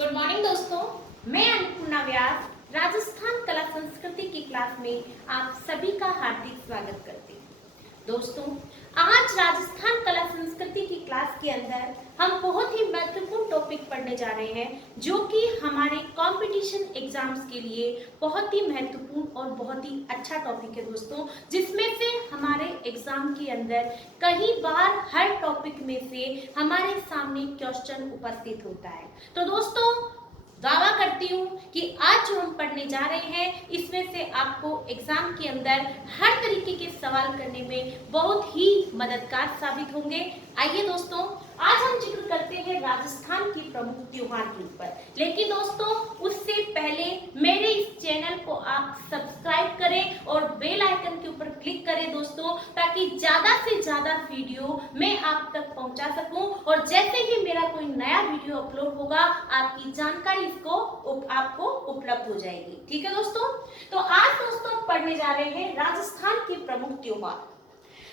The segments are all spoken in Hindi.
गुड मॉर्निंग दोस्तों, मैं अन्नपूर्णा व्यास राजस्थान कला संस्कृति की क्लास में आप सभी का हार्दिक स्वागत करती हूँ। दोस्तों, आज राजस्थान कला संस्कृति की क्लास के अंदर हम बहुत ही महत्वपूर्ण टॉपिक पढ़ने जा रहे हैं, जो कि हमारे कंपटीशन एग्जाम्स के लिए बहुत ही महत्वपूर्ण और बहुत ही अच्छा टॉपिक है दोस्तों, जिसमें से हमारे एग्जाम के अंदर कई बार हर टॉपिक में से हमारे सामने क्वेश्चन उपस्थित होता है। तो दोस्तों, दावा करती हूँ कि आज जो हम पढ़ने जा रहे हैं, इसमें से आपको एग्जाम के अंदर हर तरीके के सवाल करने में बहुत ही मददगार साबित होंगे। आइए दोस्तों, आज हम जिक्र करते हैं राजस्थान की प्रमुख त्योहार के ऊपर। लेकिन दोस्तों, उससे पहले मेरे इस चैनल को आप सब्सक्राइब करें और बेल आइकन के ऊपर क्लिक करें दोस्तों, ताकि ज्यादा से ज्यादा वीडियो मैं आप तक पहुंचा सकूं और जैसे ही मेरा कोई नया वीडियो अपलोड होगा, आपकी जानकारी इसको आपको उपलब्ध हो जाएगी। ठीक है दोस्तों, तो आज दोस्तों पढ़ने जा रहे हैं राजस्थान के प्रमुख त्योहार।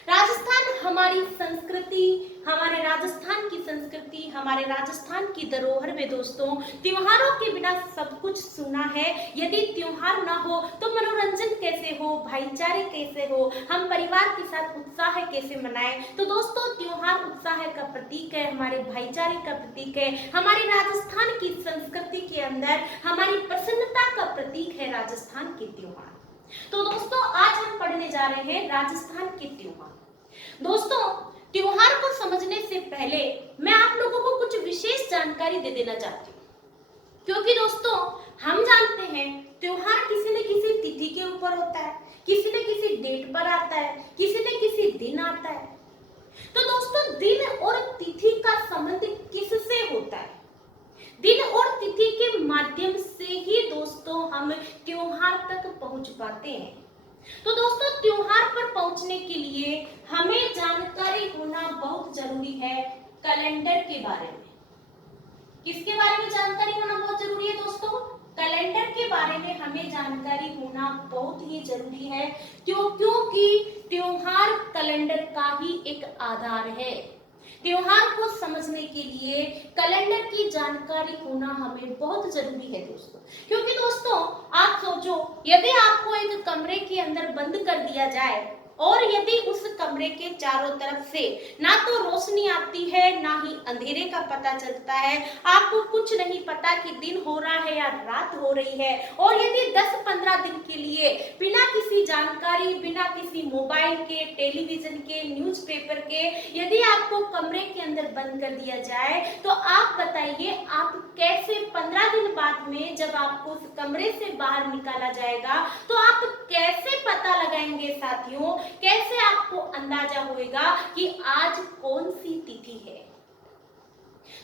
राजस्थान हमारी संस्कृति, हमारे राजस्थान की संस्कृति, हमारे राजस्थान की धरोहर में दोस्तों त्योहारों के बिना सब कुछ सुना है। यदि त्योहार ना हो तो मनोरंजन कैसे हो, भाईचारे कैसे हो, हम परिवार के साथ उत्साह कैसे मनाएं। तो दोस्तों, त्योहार उत्साह का प्रतीक है, हमारे भाईचारे का प्रतीक है, हमारे राजस्थान की संस्कृति के अंदर हमारी प्रसन्नता का प्रतीक है राजस्थान के त्योहार। तो दोस्तों, आज हम पढ़ने जा रहे हैं राजस्थान के त्योहार। दोस्तों, त्योहार को समझने से पहले मैं आप लोगों को कुछ विशेष जानकारी दे देना चाहती हूँ, क्योंकि दोस्तों हम जानते हैं त्योहार किसी न किसी तिथि के ऊपर होता है, किसी न किसी डेट पर आता है, किसी न किसी दिन आता है। तो दोस्तों, दिन और तिथि का संबंध किससे होता है? दिन और तिथि के माध्यम से ही दोस्तों हम त्योहार तक पहुंच पाते हैं। तो दोस्तों, त्योहार पर पहुंचने के लिए हमें जानकारी होना बहुत जरूरी है कैलेंडर के बारे में। किसके बारे में जानकारी होना बहुत जरूरी है दोस्तों? कैलेंडर के बारे में हमें जानकारी होना बहुत ही जरूरी है, क्योंकि त्योहार कैलेंडर का ही एक आधार है। त्योहार को समझने के लिए कैलेंडर की जानकारी होना हमें बहुत जरूरी है दोस्तों, क्योंकि दोस्तों आप सोचो, यदि आपको एक कमरे के अंदर बंद कर दिया जाए और यदि उस कमरे के चारों तरफ से ना तो रोशनी आती है, ना ही अंधेरे का पता चलता है, आपको कुछ नहीं पता कि दिन हो रहा है या रात हो रही है, और यदि 10-15 दिन के लिए बिना किसी जानकारी, बिना किसी मोबाइल के, टेलीविजन के, न्यूज़पेपर के यदि आपको कमरे के अंदर बंद कर दिया जाए, तो आप बताइए आप कैसे 15 दिन बाद में जब आपको उस कमरे से बाहर निकाला जाएगा, तो आप कैसे पता लगाएंगे साथियों, कैसे आपको अंदाजा होगा कि आज कौन सी तिथि है?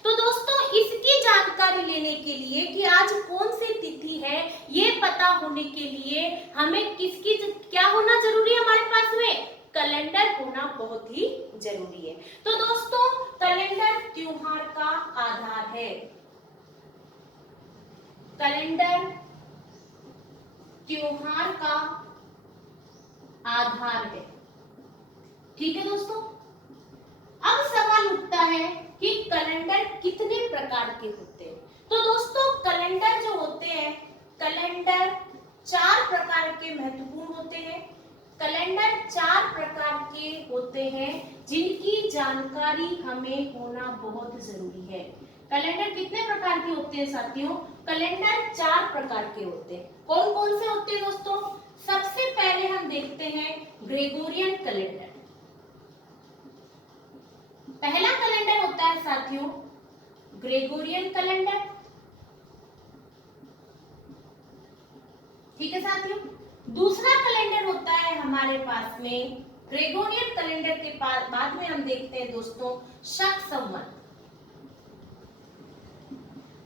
तो दोस्तों, इसकी जानकारी लेने के लिए कि आज कौन सी तिथि है, ये पता होने के लिए हमें किसकी क्या होना जरूरी है? हमारे पास में कैलेंडर होना बहुत ही जरूरी है। तो दोस्तों, कैलेंडर त्योहार का आधार है। कैलेंडर त्योहार का आधार है। ठीक है दोस्तों, अब सवाल उठता है कि कैलेंडर कितने प्रकार के होते हैं। तो दोस्तों, कैलेंडर जो होते हैं, कैलेंडर 4 प्रकार के महत्वपूर्ण होते हैं। कैलेंडर 4 प्रकार के होते हैं जिनकी जानकारी हमें होना बहुत जरूरी है। कैलेंडर कितने प्रकार के होते हैं साथियों? कैलेंडर 4 प्रकार के होते हैं। कौन कौन से होते हैं दोस्तों? सबसे पहले हम देखते हैं ग्रेगोरियन कैलेंडर। पहला कैलेंडर होता है साथियों ग्रेगोरियन कैलेंडर। ठीक है साथियों, दूसरा कैलेंडर होता है हमारे पास में, ग्रेगोरियन कैलेंडर के बाद में हम देखते हैं दोस्तों शक संवत।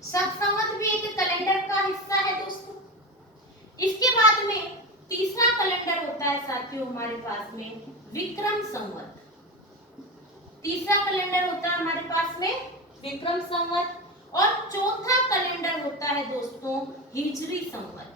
शक संवत भी एक कैलेंडर का हिस्सा है दोस्तों। इसके बाद में तीसरा कैलेंडर होता है साथियों हमारे पास में विक्रम संवत। तीसरा कैलेंडर होता है हमारे पास में विक्रम संवत, और चौथा कैलेंडर होता है दोस्तों हिजरी संवत।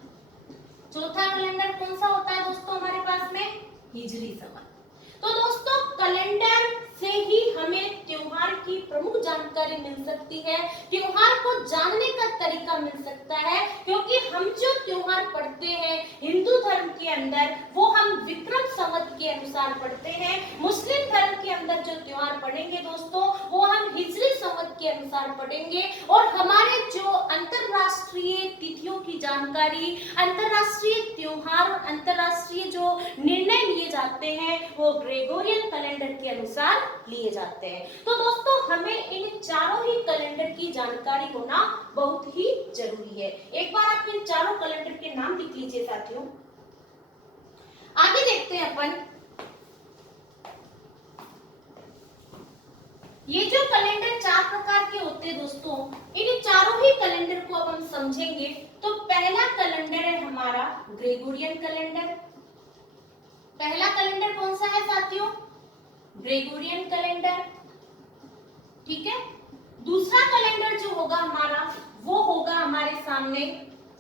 चौथा कैलेंडर कौन सा होता है दोस्तों हमारे पास में? हिजरी संवत। तो दोस्तों कैलेंडर से ही हमें त्योहार की प्रमुख जानकारी मिल सकती है, त्योहार को जानने का तरीका मिल सकता है, क्योंकि हम जो त्योहार पढ़ते हैं हिंदू धर्म के अंदर वो हम विक्रम संवत के अनुसार पढ़ते हैं। मुस्लिम धर्म के अंदर जो त्योहार पढ़ेंगे दोस्तों वो हम हिजरी संवत के अनुसार पढ़ेंगे। और हमारे जो अंतरराष्ट्रीय तिथियों की जानकारी, अंतरराष्ट्रीय त्योहार, अंतरराष्ट्रीय जो निर्णय लिए जाते हैं वो ग्रेगोरियन कैलेंडर के अनुसार लिए जाते हैं। तो दोस्तों हमें इन चारों ही कैलेंडर की जानकारी होना बहुत ही जरूरी है। एक बार आप इन चारों कैलेंडर के नाम लिख लीजिए साथियों। आगे देखते हैं अपन, ये जो कैलेंडर चार प्रकार के होते हैं दोस्तों, इन चारों ही कैलेंडर को अब हम समझेंगे। तो पहला कैलेंडर है हमारा ग्रेगोरियन कैलेंडर। पहला कैलेंडर कौन सा है साथियों? ग्रेगोरियन कैलेंडर, ठीक है। दूसरा कैलेंडर जो होगा हमारा वो होगा हमारे सामने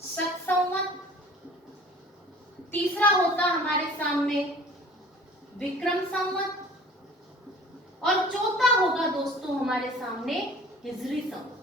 शक संवत। तीसरा होता हमारे सामने विक्रम संवत और चौथा होगा दोस्तों हमारे सामने हिजरी संवत,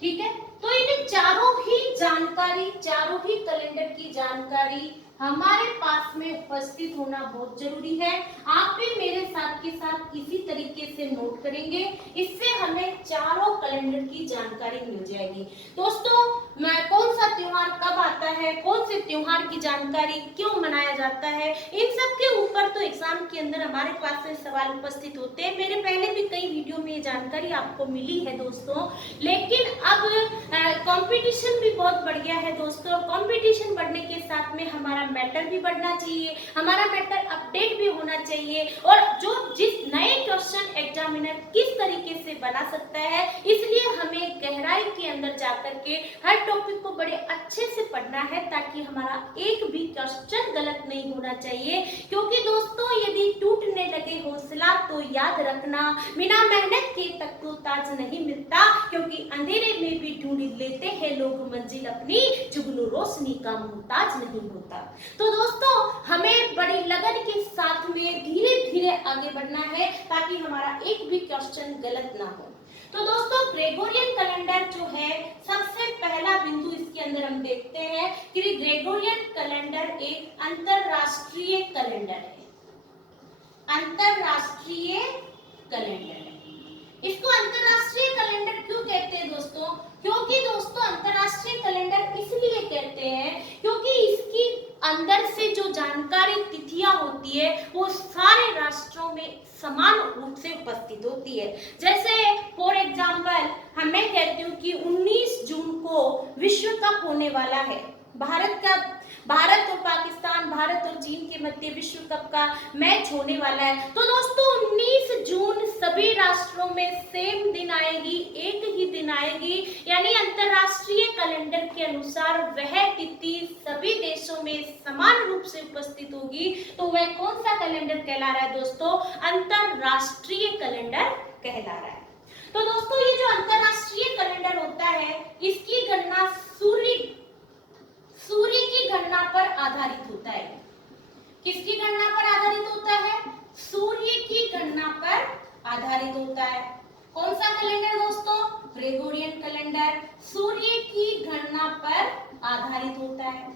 ठीक है। तो इन चारों ही जानकारी, चारों ही कैलेंडर की जानकारी हमारे पास में उपस्थित होना बहुत जरूरी है। आप भी मेरे साथ के साथ इसी तरीके से नोट करेंगे, इससे हमें चारों कैलेंडर की जानकारी मिल जाएगी। दोस्तों कौन सा त्योहार कब आता है, कौन से त्योहार की जानकारी क्यों मनाया जाता है, इन सब के ऊपर तो एग्जाम के अंदर हमारे पास में सवाल उपस्थित होते हैं। मेरे पहले भी कई वीडियो में ये जानकारी आपको मिली है दोस्तों, लेकिन अब कंपटीशन भी बहुत बढ़ गया है दोस्तों। कंपटीशन बढ़ने के साथ में हमारा मैटर भी बढ़ना चाहिए, हमारा मैटर अपडेट भी होना चाहिए, और जो जिस नए क्वेश्चन एग्जामिनर किस तरीके से बना सकता है, इसलिए हमें गहराई के अंदर जाकर के हर टॉपिक को बड़े अच्छे से पढ़ना है, ताकि हमारा एक भी क्वेश्चन गलत नहीं होना चाहिए। क्योंकि दोस्तों यदि टूटने लगे हौसला तो याद रखना, बिना मेहनत के तक तो ताज नहीं मिलता, क्योंकि अंधेरे में भी ढूंढ लेते हैं लोग मंजिल अपनी, जुगनू रोशनी का मुहताज नहीं होता। तो दोस्तों हमें बड़ी लगन के साथ में धीरे धीरे आगे बढ़ना है, ताकि हमारा एक भी क्वेश्चन गलत ना हो। तो दोस्तों ग्रेगोरियन कैलेंडर जो है, सबसे पहला बिंदु इसके अंदर हम देखते हैं कि ग्रेगोरियन कैलेंडर एक अंतरराष्ट्रीय कैलेंडर है। अंतरराष्ट्रीय कैलेंडर है। इसको अंतरराष्ट्रीय कैलेंडर क्यों कहते हैं दोस्तों? क्योंकि दोस्तों अंतरराष्ट्रीय कैलेंडर इसलिए कहते हैं क्योंकि इसकी अंदर से जो जानकारी, तिथियां होती है वो सारे राष्ट्रों में समान रूप से उपस्थित होती है। जैसे फॉर एग्जांपल मैं कहती हूँ कि 19 जून को विश्व कप होने वाला है। भारत और पाकिस्तान, भारत और चीन के मध्य विश्व कप का मैच होने वाला है। तो दोस्तों 19 जून सभी राष्ट्रों में सेम दिन आएगी, एक ही दिन आएगी, यानी अंतरराष्ट्रीय कैलेंडर के अनुसार वह तिथि सभी देशों में समान रूप से उपस्थित होगी। तो वह कौन सा कैलेंडर कहला रहा है दोस्तों? अंतरराष्ट्रीय कैलेंडर कहला रहा है। तो दोस्तों ये जो अंतरराष्ट्रीय कैलेंडर होता है, इसकी गणना सूर्य की गणना पर आधारित होता है। किसकी गणना पर आधारित होता है? सूर्य की गणना पर आधारित होता है। कौन सा कैलेंडर दोस्तों? ग्रेगोरियन कैलेंडर सूर्य की गणना पर आधारित होता है।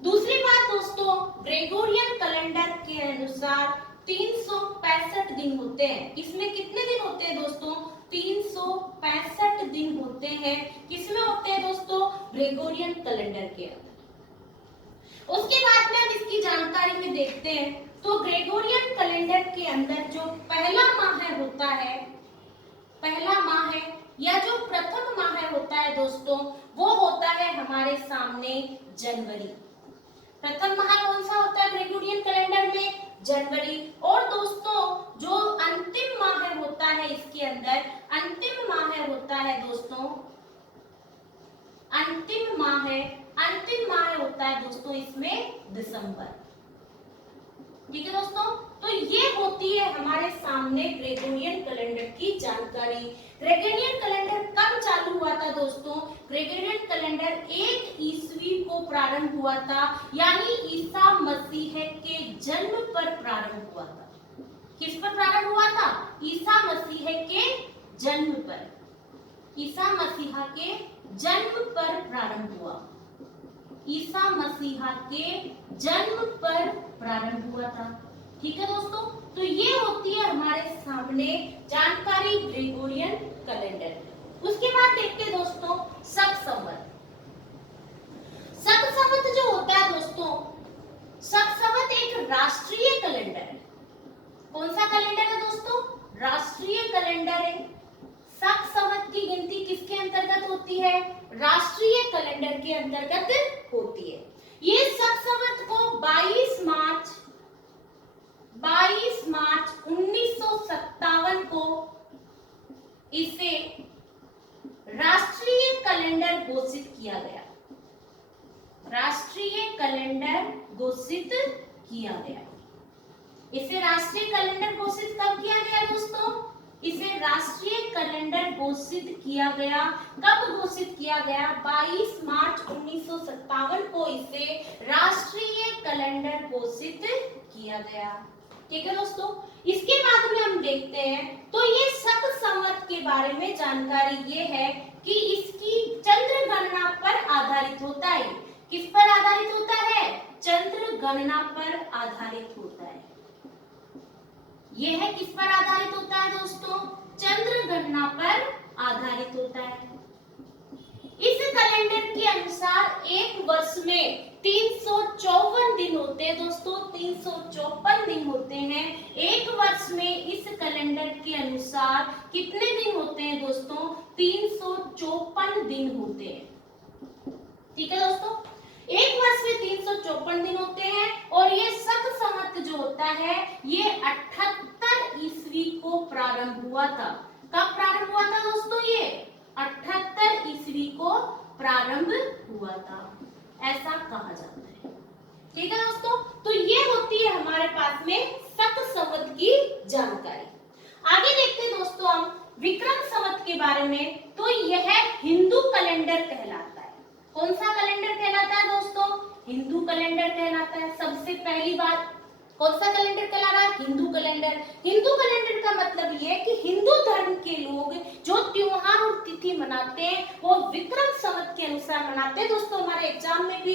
दूसरी बात दोस्तों, ग्रेगोरियन कैलेंडर के अनुसार 365 दिन होते हैं। इसमें कितने दिन होते हैं दोस्तों? 365 दिन होते हैं। किसमें होते हैं दोस्तों? ग्रेगोरियन कैलेंडर के अंदर। उसके बाद में हम इसकी जानकारी में देखते हैं तो ग्रेगोरियन कैलेंडर के अंदर जो पहला माह होता है, पहला माह है या जो प्रथम माह होता है दोस्तों, वो होता है हमारे सामने जनवरी। प्रथम माह कौन सा होता है ग्रेगोरियन कैलेंडर में? जनवरी। और दोस्तों जो अंतिम माह होता है इसके अंदर, अंतिम माह होता है दोस्तों, अंतिम माह होता है दोस्तों इसमें दिसंबर। ठीक है दोस्तों, तो ये होती है हमारे सामने ग्रेगोरियन कैलेंडर की जानकारी। ग्रेगोरियन कैलेंडर कब चालू हुआ था था दोस्तों, ग्रेगोरियन कैलेंडर 1 ईस्वी को प्रारंभ हुआ था, यानी ईसा मसीह के जन्म पर प्रारंभ हुआ था। किस पर प्रारंभ हुआ था? ईसा मसीह के जन्म पर। ईसा मसीहा के जन्म पर प्रारंभ हुआ। ईसा मसीहा के जन्म पर प्रारंभ हुआ था। ठीक है दोस्तों, तो ये होती है हमारे सामने जानकारी ग्रेगोरियन कैलेंडर। उसके बाद देखते हैं दोस्तों शक संवत। शक संवत जो होता है दोस्तों, शक संवत एक राष्ट्रीय कैलेंडर है। कौन सा कैलेंडर है दोस्तों? राष्ट्रीय कैलेंडर है। शक संवत की गिनती किसके अंतर्गत होती है? राष्ट्रीय कैलेंडर के अंतर्गत होती है। ये शक संवत को 22 मार्च 1957 को इसे राष्ट्रीय कैलेंडर घोषित किया गया। राष्ट्रीय कैलेंडर घोषित किया गया। इसे राष्ट्रीय कैलेंडर घोषित कब किया गया दोस्तों? इसे राष्ट्रीय कैलेंडर घोषित किया गया। कब घोषित किया गया? 22 मार्च 1957 को इसे राष्ट्रीय कैलेंडर घोषित किया गया। ठीक है दोस्तों, इसके बाद में हम देखते हैं तो ये शक संवत के बारे में जानकारी ये है कि इसकी चंद्र गणना पर आधारित होता है। किस पर आधारित होता है? चंद्र गणना पर आधारित होता है। यह है किस पर आधारित होता है दोस्तों? चंद्र गणना पर आधारित होता है। इस कैलेंडर के अनुसार एक वर्ष में 354 दिन होते हैं दोस्तों, 354 दिन होते हैं एक वर्ष में। इस कैलेंडर के अनुसार कितने दिन होते हैं दोस्तों? 354 दिन होते हैं। ठीक है दोस्तों, एक वर्ष में 354 दिन होते हैं। और ये शक संवत जो होता है ये 78 ईस्वी को प्रारंभ हुआ था। कब प्रारंभ हुआ था दोस्तों? ये 78 ईस्वी को प्रारंभ हुआ था, ऐसा कहा जाता है। ठीक है दोस्तों, तो ये होती है हमारे पास में शक संवत की जानकारी। आगे देखते हैं दोस्तों हम विक्रम संवत के बारे में। तो यह हिंदू कैलेंडर कहलाता है। कौन सा कैलेंडर कहलाता है दोस्तों? हिंदू कैलेंडर कहलाता है। सबसे पहली बात, कौन सा कैलेंडर कहला रहा है? हिंदू कैलेंडर। हिंदू कैलेंडर का मतलब ये है कि हिंदू धर्म के लोग जो त्योहार और तिथि मनाते हैं वो विक्रम संवत के अनुसार मनाते हैं। दोस्तों हमारे एग्जाम में भी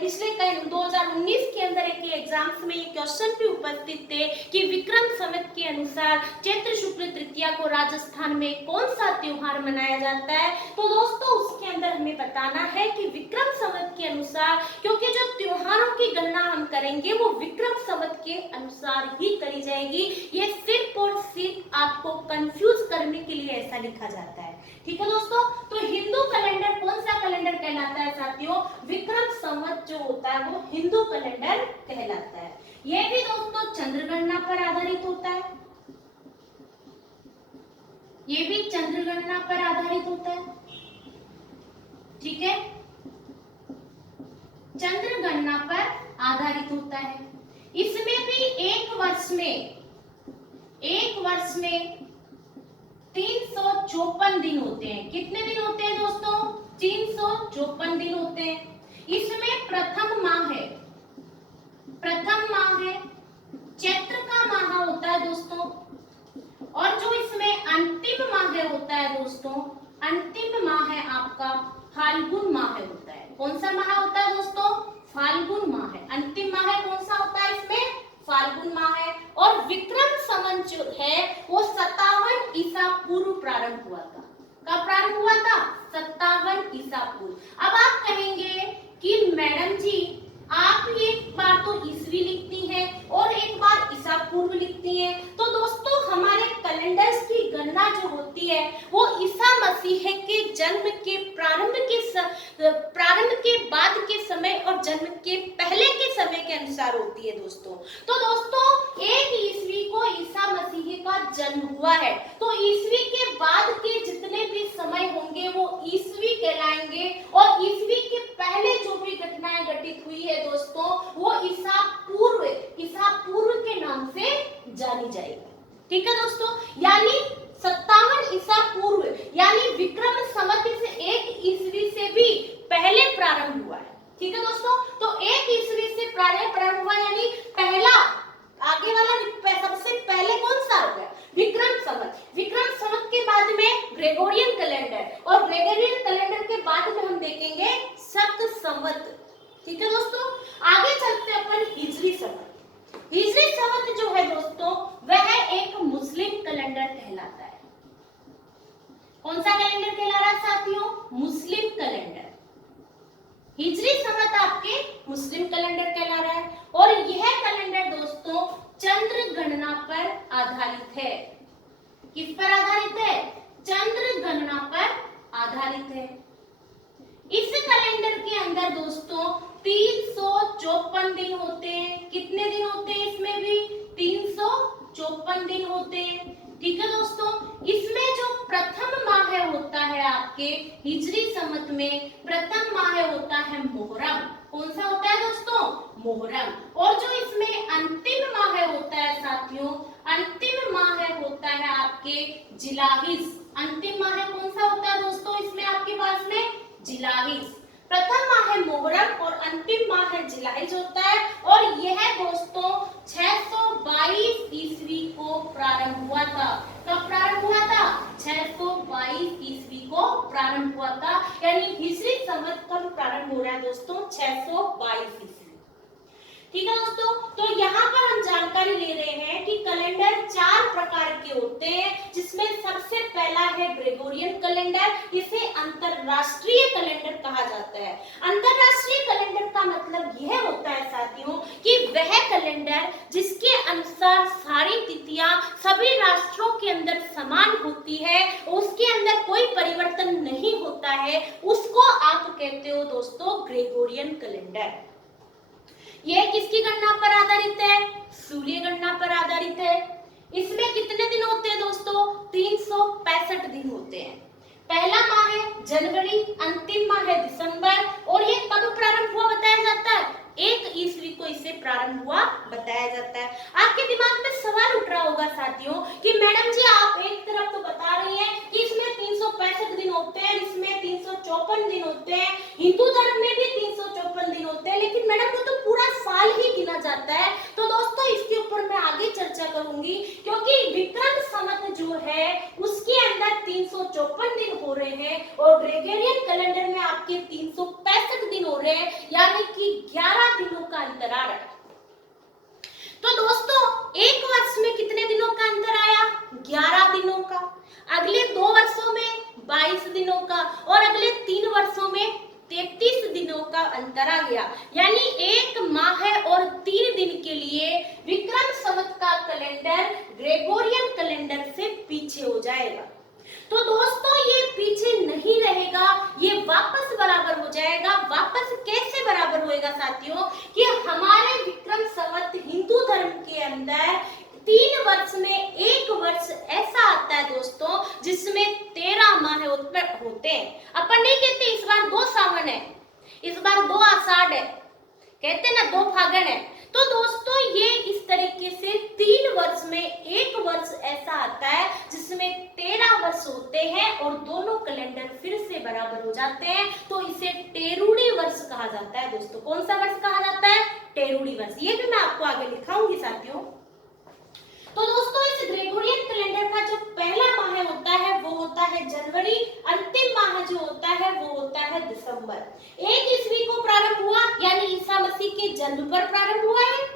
पिछले 2019 के अंदर एक एग्जाम्स में ये क्वेश्चन भी उपस्थित थे कि विक्रम संवत के अनुसार चैत्र शुक्ल तृतीया को राजस्थान में कौन सा त्योहार मनाया जाता है। तो दोस्तों उसके अंदर हमें बताना है कि विक्रम संवत के अनुसार, क्योंकि जो त्योहारों की गणना हम करेंगे वो विक्रम संवत के अनुसार ही करी जाएगी। ये सिर्फ और सिर्फ आपको कंफ्यूज करने के लिए ऐसा लिखा जाता है। ठीक है दोस्तों, तो हिंदू कैलेंडर कौन सा कैलेंडर कहलाता है साथियों? विक्रम संवत जो होता है वो हिंदू कैलेंडर कहलाता है। यह भी दोस्तों चंद्र गणना पर आधारित होता है। ये भी चंद्र गणना पर आधारित होता है। ठीक है, चंद्र गणना पर आधारित होता है। इसमें भी एक वर्ष में 354 दिन होते हैं। कितने दिन होते हैं दोस्तों? 354 दिन होते हैं। इसमें प्रथम माह है चैत्र का माह होता है दोस्तों। और जो इसमें अंतिम माह होता है दोस्तों, अंतिम माह है आपका फाल्गुन माह होता है। कौन सा माह होता है दोस्तों? फाल्गुन माह है। अंतिम माह कौन सा होता है इसमें? फाल्गुन माह है। और विक्रम संवत जो है वो 57 ईसा पूर्व प्रारंभ हुआ था। कब प्रारंभ हुआ था? 57 ईसा पूर्व। अब आप कहेंगे कि मैडम जी आप एक बार तो ईस्वी लिखती हैं और एक बार ईसा पूर्व लिखती हैं, तो दोस्तों हमारे कैलेंडर्स की गणना जो होती है वो ईसा मसीह के जन्म के प्रारंभ के बाद के समय और जन्म के पहले के समय के अनुसार होती है दोस्तों। तो दोस्तों 1 ईस्वी को ईसा मसीह का जन्म हुआ है, तो ईस्वी के बाद के जितने भी समय होंगे वो ईस्वी कहलाएंगे। और ईस्वी के पहले जो भी घटनाएं घटित हुई है दोस्तों वो ईसा पूर्व के नाम से जानी जाएगी। ठीक है दोस्तों, यानी 57 ईसा पूर्व यानी विक्रम संवत ग्रेगोरियन कैलेंडर, और ग्रेगोरियन कैलेंडर के बाद में हम देखेंगे शक संवत। ठीक है दोस्तों, आगे चलते हैं अपन हिजरी संवत। हिजरी संवत जो है दोस्तों वह एक मुस्लिम कैलेंडर कहलाता है। कौन सा कैलेंडर कहला रहा है साथियों? मुस्लिम कैलेंडर। हिजरी संवत आपके मुस्लिम कैलेंडर कहला रहा है, और यह कैलेंडर दोस्तों चंद्र गणना पर आधारित है। किस पर आधारित है? चंद्र गणना पर आधारित है। इस कैलेंडर के अंदर दोस्तों 354 दिन होते हैं। कितने दिन होते हैं इसमें भी? 354 दिन होते हैं। ठीक है दोस्तों, इसमें जो प्रथम माह होता है आपके हिजरी संवत में, प्रथम माह होता है मुहर्रम। कौन सा होता है दोस्तों? मुहर्रम। और जो इसमें अंतिम माह होता है साथियों, अंतिम माह होता है आपके जिलाहिज। अंतिम माह कौन सा होता है दोस्तों इसमें आपके पास में? जिलाहिज। प्रथम माह मुहर्रम और अंतिम माह जिलाहिज होता है, और यह दोस्तों 622 ईस्वी को प्रारंभ हुआ था। कब प्रारंभ हुआ था? 622 ईस्वी को प्रारंभ हुआ था। यानी हिजरी संवत कब प्रारंभ हो रहा है दोस्तों? 622 ईस्वी। ठीक है दोस्तों, तो यहाँ पर हम जानकारी ले रहे हैं कि कैलेंडर 4 प्रकार के होते हैं, जिसमें सबसे पहला है ग्रेगोरियन कैलेंडर। इसे अंतरराष्ट्रीय कैलेंडर कहा जाता है। अंतरराष्ट्रीय कैलेंडर का मतलब यह होता है साथियों कि वह कैलेंडर जिसके अनुसार सारी तिथियां सभी राष्ट्रों के अंदर समान होती है, उसके अंदर कोई परिवर्तन नहीं होता है, उसको आप कहते हो दोस्तों ग्रेगोरियन कैलेंडर। यह किसकी गणना पर आधारित है? सूर्य गणना पर आधारित है। इसमें कितने दिन होते हैं दोस्तों? 365 दिन होते हैं। पहला माह है जनवरी, अंतिम माह है दिसंबर, और ये कब प्रारंभ हुआ बताया जाता है? 1 ईस्वी को इसे प्रारंभ हुआ बताया जाता है। आपके दिमाग में सवाल उठ रहा होगा साथियों कि मैडम जी आप एक तरफ तो बता रही हैं कि इसमें 365 दिन होते हैं, इसमें 354 दिन होते हैं, हिंदू धर्म में भी 354 दिन होते हैं, लेकिन मैडम वो तो पूरा साल ही गिना जाता है। तो दोस्तों इसके ऊपर मैं आगे चर्चा करूंगी, क्योंकि विक्रम संवत जो है उसके अंदर 354 दिन हो रहे हैं, और ग्रेगोरियन कैलेंडर में आपके 365 दिन हो रहे हैं, यानी कि 11 दिनों का अंतर आ रहा है। तो दोस्तों एक वर्ष में कितने दिनों का अंतर आया? 11 दिनों का। अगले 2 वर्षों में 22 दिनों का, और अगले 3 वर्षों में 33 दिनों का अंतर आ गया। यानी 1 माह और 3 दिन के लिए विक्रम संवत का कैलेंडर ग्रेगोरियन कैलेंडर से पीछे हो जाएगा। तो दोस्तों ये पीछे नहीं रहेगा, ये वापस बराबर हो जाएगा। वापस कैसे बराबर होएगा साथियों? कि हमारे विक्रम संवत हिंदू धर्म के अंदर 3 वर्ष में 1 वर्ष ऐसा आता है दोस्तों जिसमें 13 माह होते हैं। अपन नहीं कहते इस बार 2 सावन है, इस बार 2 आषाढ़ है, कहते ना 2 फागुन है। तो दोस्तों ये इस तरीके से 3 वर्ष में 1 वर्ष ऐसा आता है जिसमें 13 वर्ष होते हैं, और दोनों कैलेंडर फिर से बराबर हो जाते हैं। तो इसे टेरूडी वर्ष कहा जाता है दोस्तों। कौन सा वर्ष कहा जाता है? टेरूडी वर्ष। ये भी मैं आपको आगे लिखाऊंगी साथियों। तो दोस्तों इस ग्रेगोरियन कैलेंडर का जो पहला माह होता है वो होता है जनवरी, अंतिम माह जो होता है वो होता है दिसंबर। 1 ईस्वी को प्रारंभ हुआ, यानी ईसा मसीह के जन्म पर प्रारंभ हुआ है।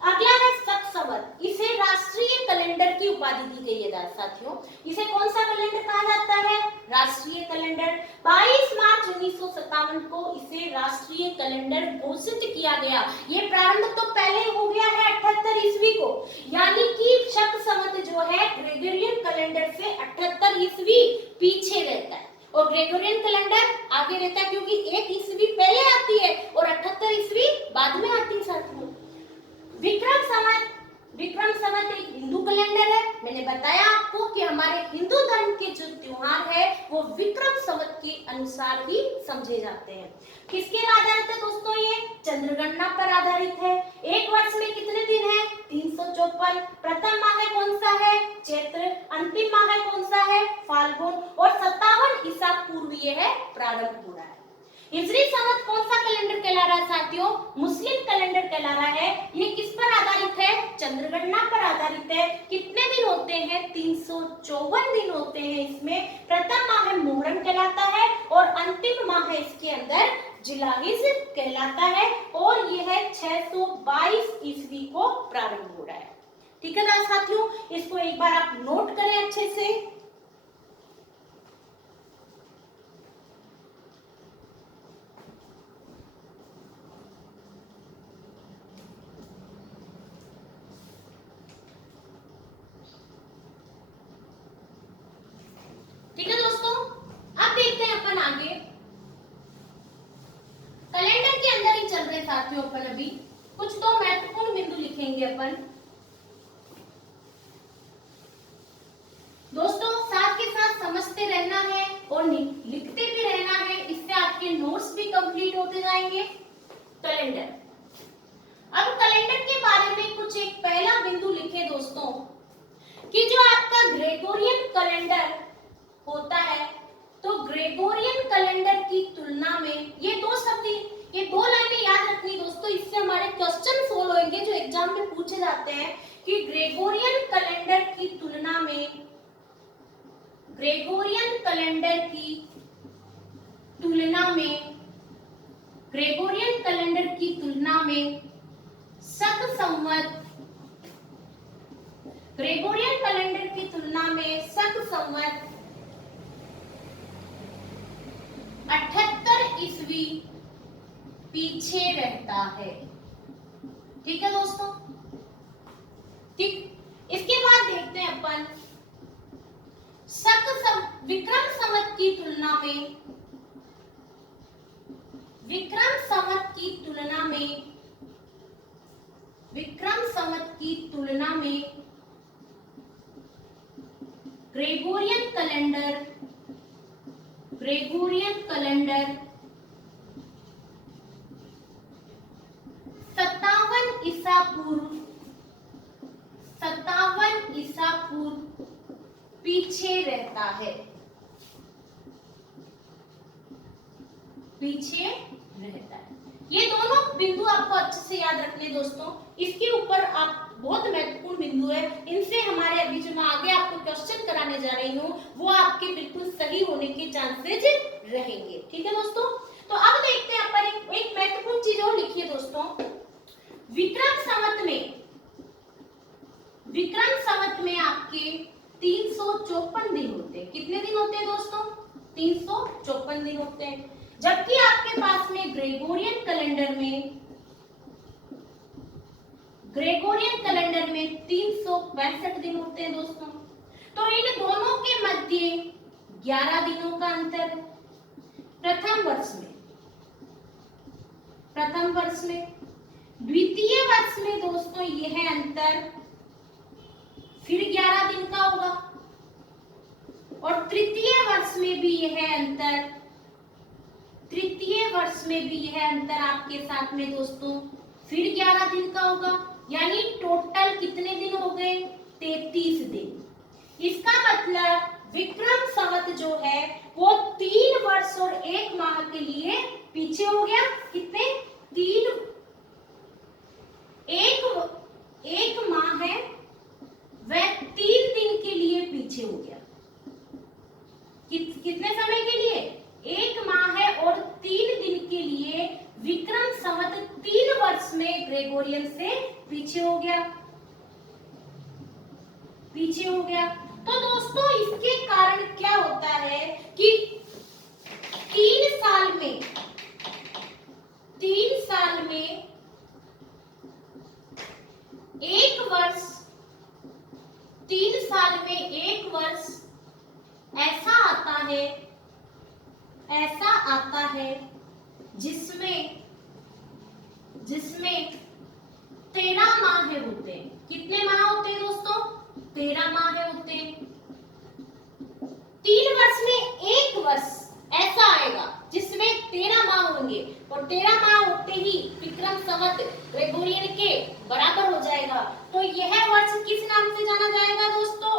अगला है शक संवत। इसे राष्ट्रीय कैलेंडर की उपाधि दी गई है साथियों। इसे कौन सा कैलेंडर कहा जाता है? राष्ट्रीय कैलेंडर। 22 मार्च 1957 को इसे राष्ट्रीय कैलेंडर घोषित किया गया। ये प्रारंभ तो पहले हो गया है 78 ईस्वी को, यानी कि शक संवत जो है ग्रेगोरियन कैलेंडर से 78 ईस्वी पीछे रहता है, और ग्रेगोरियन कैलेंडर आगे रहता है, क्योंकि 1 ईस्वी पहले आती है और 78 ईस्वी बाद में आती है साथियों। विक्रम संवत एक हिंदू कैलेंडर है। मैंने बताया आपको कि हमारे हिंदू धर्म के जो त्योहार है वो विक्रम संवत के अनुसार ही समझे जाते हैं। किसके आधारित है दोस्तों? ये चंद्रगणना पर आधारित है। 1 वर्ष में कितने दिन है? 354। प्रथम माह कौन सा है? चैत्र। अंतिम माह कौन सा है? फाल्गुन। और 57 ईसा पूर्व ये है प्रारंभ हो रहा है। हिजरी संवत कौन सा कैलेंडर कहला रहा है साथियों? मुस्लिम कैलेंडर कहला रहा है। ये किस पर आधारित है? चंद्रगणना पर आधारित है। कितने दिन होते हैं? 354 दिन होते हैं। इसमें प्रथम इसके अंदर जिलाहिज कहलाता है और यह 622 ईस्वी को प्रारंभ हो रहा है। ठीक है ना साथियों, इसको एक बार आप नोट करें अच्छे से। ठीक है दोस्तों, अब देखते हैं अपन आगे। कैलेंडर के अंदर ही चल रहे साथियों, अपन अभी कुछ तो महत्वपूर्ण बिंदु लिखेंगे अपन। दोस्तों साथ के साथ समझते रहना है और लिखते भी रहना है, इससे आपके नोट्स भी कंप्लीट होते जाएंगे। कैलेंडर, अब कैलेंडर के बारे में कुछ एक पहला बिंदु लिखे दोस्तों कि जो आपका ग्रेगोरियन कैलेंडर होता है, तो ग्रेगोरियन कैलेंडर की तुलना में ये दो लाइनें याद रखनी दोस्तों, इससे हमारे क्वेश्चन सोल्व होंगे जो एग्जाम में पूछे जाते हैं कि ग्रेगोरियन कैलेंडर की तुलना में ग्रेगोरियन कैलेंडर की तुलना में शक संवत ग्रेगोरियन कैलेंडर की तुलना में शक संवत 78 ईस्वी पीछे रहता है। ठीक है दोस्तों, ठीक। इसके बाद देखते हैं अपन विक्रम संवत की तुलना में ग्रेगोरियन कैलेंडर 57 ईसा पूर्व पीछे रहता है। ये दोनों बिंदु आपको अच्छे से याद रखने दोस्तों, इसके ऊपर आप बहुत महत्वपूर्ण बिंदु है, इनसे हमारे अभी जो मैं आगे आपको क्वेश्चन कराने जा रही हूँ वो आपके बिल्कुल सही होने के चांसेस रहेंगे। ठीक है दोस्तों, तो अब देखते हैं अपन एक महत्वपूर्ण चीज और लिखिए दोस्तों। विक्रम संवत में आपके 354 दिन होते हैं। कितने दिन होते हैं दोस्तों? 354 दिन होते हैं, जबकि आपके पास में ग्रेगोरियन कैलेंडर में 365 दिन होते हैं दोस्तों। तो इन दोनों के मध्य 11 दिनों का अंतर है। प्रथम वर्ष में द्वितीय वर्ष में दोस्तों यह अंतर फिर 11 दिन का होगा और तृतीय वर्ष में भी यह अंतर आपके साथ में दोस्तों फिर 11 दिन का होगा, यानी टोटल कितने दिन हो गए? 33 दिन। इसका मतलब विक्रम संवत जो है वो 3 वर्ष और 1 माह के लिए पीछे हो गया। कितने? 1 माह है वह 3 दिन के लिए पीछे हो गया। कितने समय के लिए? 1 माह है और 3 दिन के लिए विक्रम संवत 3 वर्ष में ग्रेगोरियन से पीछे हो गया। तो दोस्तों इसके कारण क्या होता है कि 3 साल में 1 वर्ष ऐसा आता है जिसमें 13 माह होते हैं। कितने माह होते हैं दोस्तों? 13 माह होते हैं। 3 वर्ष में 1 वर्ष ऐसा आएगा जिसमें 13 माह होंगे और 13 माह होते ही विक्रम संवत ग्रेगोरियन के बराबर हो जाएगा। तो यह वर्ष किस नाम से जाना जाएगा दोस्तों?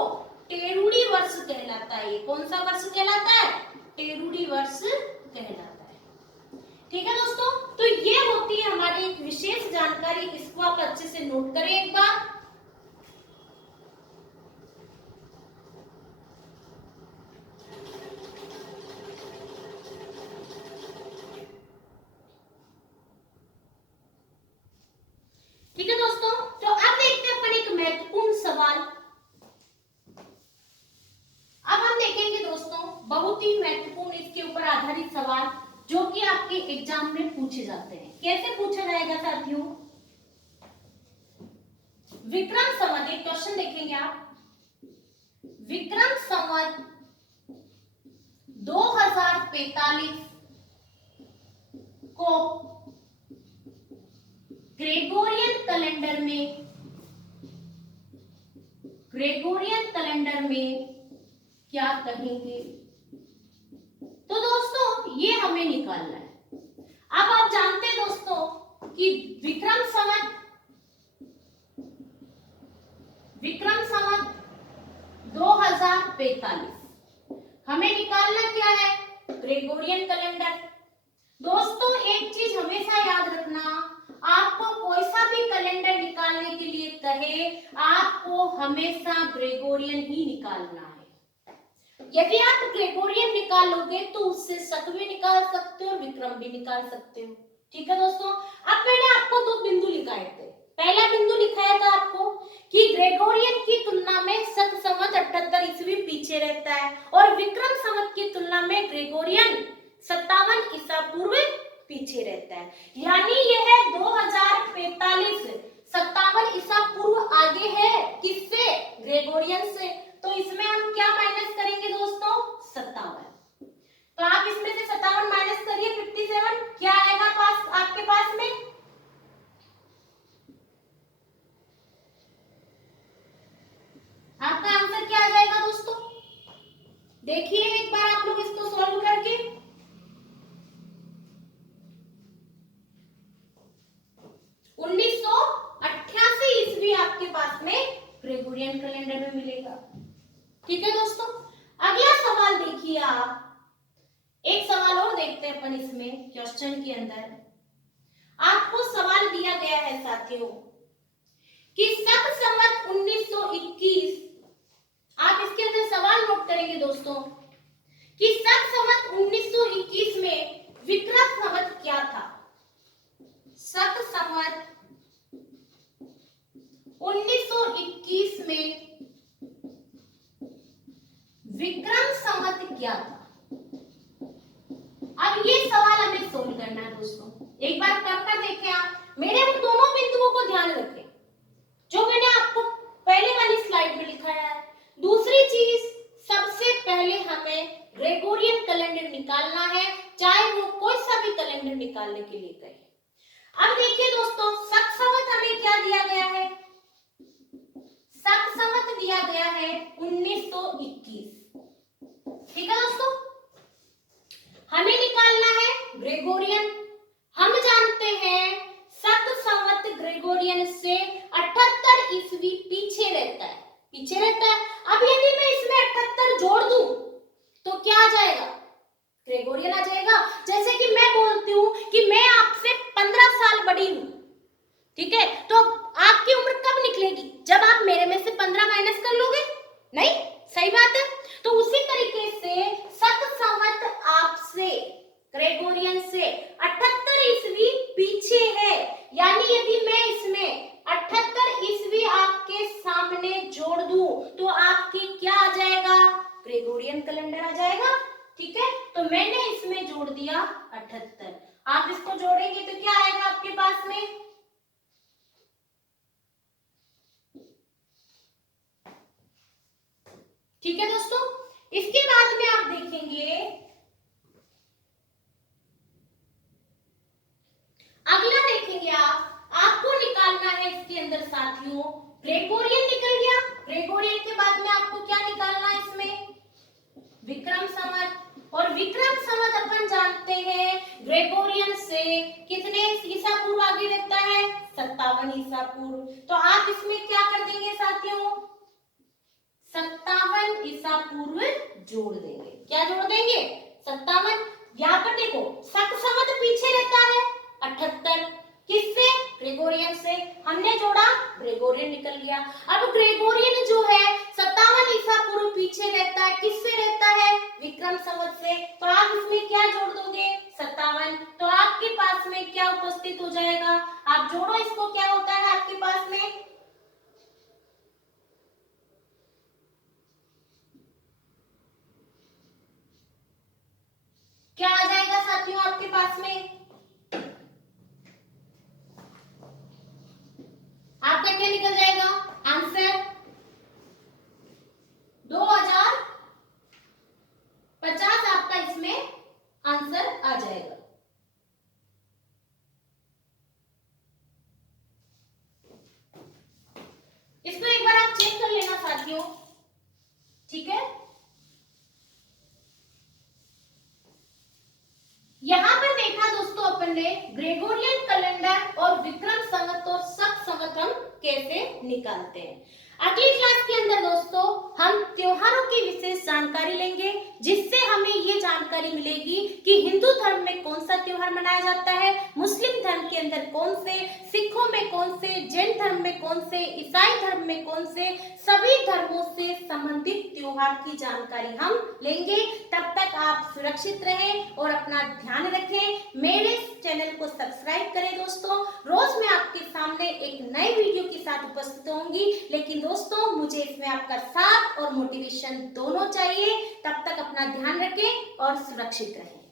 टेरूडी वर्ष कहलाता है। ये कौन सा वर्ष कहलाता है? टेरूडी वर्ष कहलाता है। ठीक है दोस्तों, तो ये होती है हमारी एक विशेष जानकारी, इसको आप अच्छे से नोट करें एक बार। बहुत ही महत्वपूर्ण इसके ऊपर आधारित सवाल जो कि आपके एग्जाम में पूछे जाते हैं। कैसे पूछा जाएगा साथियों? विक्रम संवत, एक क्वेश्चन देखेंगे आप, विक्रम संवत 2045 को ग्रेगोरियन कैलेंडर में क्या कहेंगे? तो दोस्तों ये हमें निकालना है। अब आप जानते हैं दोस्तों कि विक्रम संवत 2045 हमें निकालना क्या है? Gregorian calendar. दोस्तों एक चीज हमेशा याद रखना, आपको कोई सा भी कैलेंडर निकालने के लिए कहे, आपको हमेशा ग्रेगोरियन ही निकालना है। यदि आप ग्रेगोरियन निकालोगे तो उससे शक भी निकाल सकते हो और विक्रम भी निकाल सकते हो। ठीक है दोस्तों, अब मैंने आपको दो बिंदु लिखाए थे। पहला बिंदु लिखाया था आपको कि ग्रेगोरियन की तुलना में शक संवत 78 ईस्वी पीछे रहता है और विक्रम संवत की तुलना में ग्रेगोरियन 57 ईसा पूर्व पीछे रहता है। यानी यह 2045 57 ईसा पूर्व आगे है किससे? ग्रेगोरियन से। तो इसमें हम क्या माइनस करेंगे दोस्तों? 57। तो आप इसमें से 57 माइनस करिए, 57 क्या आएगा आपके पास में? आपका आंसर क्या आ जाएगा दोस्तों? देखिए एक बार आप लोग इसको सॉल्व करके। 1988 ईस्वी आपके पास में ग्रेगोरियन कैलेंडर में मिलेगा। ठीक है दोस्तों, अगला सवाल देखिए आप। एक सवाल और देखते हैं अपन इसमें क्वेश्चन के अंदर। आपको सवाल दिया गया है साथियों कि शक संवत 1921, आप इसके अंदर सवाल नोट करेंगे दोस्तों कि शक संवत 1921 में विक्रम संवत क्या था? शक संवत 1921 में विक्रम संवत क्या था? अब ये सवाल हमें सोल्व करना है दोस्तों। एक बार करके देखें आप। मेरे उन दोनों बिंदुओं को ध्यान रखें जो मैंने आपको पहले वाली स्लाइड में लिखाया है। दूसरी चीज, सबसे पहले हमें ग्रेगोरियन कैलेंडर निकालना है, चाहे वो कोई सा भी कैलेंडर निकालने के लिए कहे। अब देखिए दोस्तों, शक संवत हमें क्या दिया गया है? शक संवत दिया गया है 1921। ठीक है दोस्तों, हमें निकालना है ग्रेगोरियन। हम जानते हैं शक संवत ग्रेगोरियन से 78 ईस्वी पीछे रहता है, पीछे रहता है। अब यदि मैं इसमें 78 जोड़ दूं तो क्या आ जाएगा? ग्रेगोरियन आ जाएगा। जैसे कि मैं बोलती हूं कि मैं आपसे 15 साल बड़ी हूं, ठीक है, तो आपकी उम्र कब निकलेगी? जब आप मेरे में से 15 माइनस कर लोगे। नहीं, सही बात है। तो उसी तरीके से शक संवत आपसे ग्रेगोरियन से 78 ईस्वी पीछे है। यानी यदि मैं इसमें 78 ईस्वी आपके सामने जोड़ दूं तो आपके क्या आ जाएगा? ग्रेगोरियन कैलेंडर आ जाएगा। ठीक है, तो मैंने इसमें जोड़ दिया 78। आप इसको जोड़ेंगे तो क्या आएगा आपके पास में? ठीक है दोस्तों, इसके बाद में आप देखेंगे अगला, देखेंगे आपको निकालना है इसके अंदर साथियों, ग्रेगोरियन निकल गया। ग्रेगोरियन के बाद में आपको क्या निकालना है इसमें? विक्रम संवत। और विक्रम संवत अपन जानते हैं ग्रेगोरियन से कितने ईसा पूर्व आगे रहता है? 57 ईसा पूर्व। तो आप इसमें क्या कर देंगे साथियों? 57 ईसा पूर्व जोड़ देंगे। क्या जोड़ देंगे? 57। यहाँ पर देखो, शक संवत पीछे रहता है 78, किससे? ग्रेगोरियन से। हमने जोड़ा, ग्रेगोरियन निकल गया। अब ग्रेगोरियन जो है 57 ईसा पूर्व पीछे रहता है, किससे रहता है? विक्रम संवत से। तो आप इसमें क्या जोड़ दोगे? 57। तो आपके पास में क्या उपस्थित हो जाएगा? आप जोड़ो इसको, क्या होता है आपके पास में? क्लास में? आपका क्या निकल जाएगा आंसर? 2050 आपका इसमें आंसर आ जाएगा। इसको एक बार आप चेक कर लेना साथियों, ठीक है। यहां पर देखा दोस्तों अपन ने ग्रेगोरियन कैलेंडर और विक्रम संवत और शक संवत हम कैसे निकालते हैं। अगली क्लास के अंदर दोस्तों हम त्योहारों की विशेष जानकारी लेंगे, जिससे हमें ये जानकारी मिलेगी कि हिंदू धर्म में कौन सा त्योहार मनाया जाता है, मुस्लिम धर्म के अंदर कौन से, सिखों में कौन से, जैन धर्म में कौन से, ईसाई धर्म में कौन से, सभी धर्मों से संबंधित त्योहार की जानकारी हम लेंगे। तब तक आप सुरक्षित रहें और अपना ध्यान रखें। मेरे चैनल को सब्सक्राइब करें दोस्तों। रोज मैं आपके सामने एक नए वीडियो के साथ उपस्थित होंगी, लेकिन दोस्तों मुझे इसमें आपका साथ और मोटिवेशन दोनों चाहिए। तब तक अपना ध्यान रखें और सुरक्षित रहें।